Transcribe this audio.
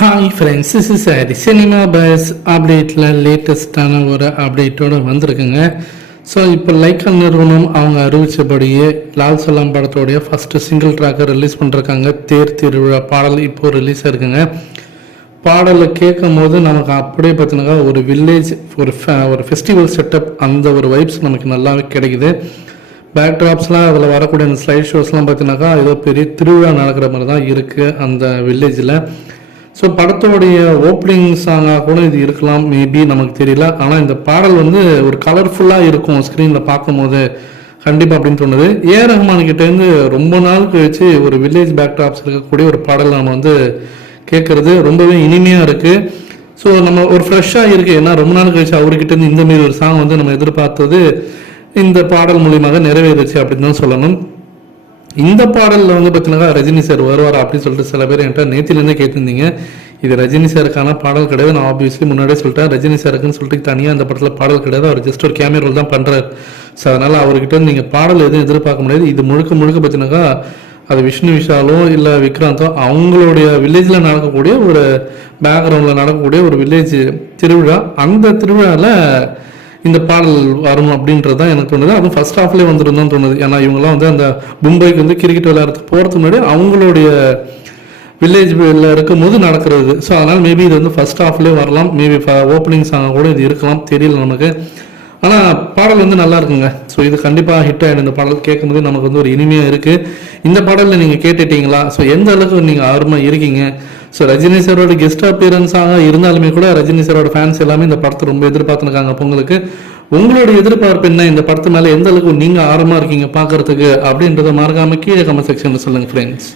Hi friends, this is Hari. Cinema bus அப்டேட்டில் லேட்டஸ்டான ஒரு அப்டேட்டோடு வந்திருக்குங்க. ஸோ இப்போ லைக்கா நிறுவனம் அவங்க அறிவித்தபடியே லால் சலாம் படத்தோடைய ஃபஸ்ட்டு சிங்கிள் ட்ராக்கை ரிலீஸ் பண்ணிருக்காங்க. தேர் திருவிழா பாடல் இப்போது ரிலீஸ் ஆயிருக்குங்க. பாடலை கேட்கும் போது நமக்கு அப்படியே பார்த்தீங்கன்னா ஒரு வில்லேஜ் ஒரு ஃபெஸ்டிவல் செட்டப் அந்த ஒரு வைப்ஸ் நமக்கு நல்லாவே கிடைக்குது. பேக்ட்ராப்ஸ்லாம் அதில் வரக்கூடிய அந்த ஸ்லைட் ஷோஸ்லாம் பார்த்தீங்கன்னாக்கா ஏதோ பெரிய திருவிழா நடக்கிற மாதிரி தான் இருக்குது அந்த வில்லேஜில். ஸோ படத்தோடைய ஓப்பனிங் சாங்காக கூட இது இருக்கலாம், மேபி நமக்கு தெரியல. ஆனால் இந்த பாடல் வந்து ஒரு கலர்ஃபுல்லாக இருக்கும் ஸ்க்ரீனில் பார்க்கும்போது கண்டிப்பாக அப்படின்னு தோணுது. ஏஆர் ரஹ்மான் கிட்டேருந்து ரொம்ப நாள் கழிச்சு ஒரு வில்லேஜ் பேக்ட்ராப்ஸ் இருக்கக்கூடிய ஒரு பாடல் நம்ம வந்து கேட்குறது ரொம்பவே இனிமையாக இருக்குது. ஸோ நம்ம ஒரு ஃப்ரெஷ்ஷாக இருக்குது. ஏன்னா ரொம்ப நாள் கழிச்சு அவர்கிட்டேருந்து இந்தமாரி ஒரு சாங் வந்து நம்ம எதிர்பார்த்தது இந்த பாடல் மூலியமாக நிறைவேறுச்சு அப்படின்னு தான் சொல்லணும். இந்த பாடலில் வந்து பார்த்தீங்கன்னா ரஜினி சார் வருவார் அப்படின்னு சொல்லிட்டு சில பேர் என்கிட்ட நேத்திலேருந்தே கேட்டிருந்தீங்க. இது ரஜினி சாருக்கான பாடல் கிடையாது. நான் ஆப்வியஸ்லி முன்னாடியே சொல்லிட்டேன், ரஜினி சாருக்குன்னு சொல்லிட்டு தனியாக அந்த படத்தில் பாடல் கிடையாது. அவர் ஜஸ்ட் ஒரு கேமியா ரோல் தான் பண்ணுறாரு. ஸோ அதனால் அவர்கிட்ட நீங்கள் பாடல் எதுவும் எதிர்பார்க்க முடியாது. இது முழுக்க பார்த்தீங்கன்னாக்கா அது விஷ்ணு விஷாலோ இல்லை விக்ராந்தோ அவங்களுடைய வில்லேஜில் நடக்கக்கூடிய ஒரு பேக்ரவுண்டில் நடக்கக்கூடிய ஒரு வில்லேஜ் திருவிழா. அந்த திருவிழாவில் இந்த பாடல் வரும் அப்படின்றது தான் எனக்கு தோணுது. அதுவும் ஃபர்ஸ்ட் ஹாஃப்லேயே வந்துருந்தான் தோணுது. ஏன்னா இவங்கெல்லாம் வந்து அந்த மும்பைக்கு வந்து கிரிக்கெட் விளையாடுறதுக்கு போகிறதுக்கு முன்னாடி அவங்களுடைய வில்லேஜில் இருக்கும் போது நடக்கிறது. ஸோ அதனால் மேபி இது வந்து ஃபர்ஸ்ட் ஹாஃப்லேயே வரலாம், மேபி ஓப்பனிங் சாங் கூட இது இருக்கலாம், தெரியல நமக்கு. ஆனால் பாடல் வந்து நல்லா இருக்குங்க. ஸோ இது கண்டிப்பாக ஹிட் ஆகிடும். இந்த பாடல் கேட்கும்போது நமக்கு வந்து ஒரு இனிமையாக இருக்குது. இந்த பாடலில் நீங்கள் கேட்டுட்டீங்களா? ஸோ எந்த அளவுக்கு நீங்கள் ஆர்வமாக இருக்கீங்க? ஸோ ரஜினி சாரோட கெஸ்ட் அப்பியரன்ஸாக இருந்தாலுமே கூட ரஜினி சாரோட ஃபேன்ஸ் எல்லாமே இந்த படத்தை ரொம்ப எதிர்பார்த்துருக்காங்க பொங்கலுக்கு. உங்களுடைய எதிர்பார்ப்பு என்ன? இந்த படத்து மேலே எந்த அளவுக்கு நீங்கள் ஆர்வமாக இருக்கீங்க பார்க்கறதுக்கு அப்படின்றத மறக்காம கீழே கமெண்ட் செக்ஷனில் சொல்லுங்கள் ஃப்ரெண்ட்ஸ்.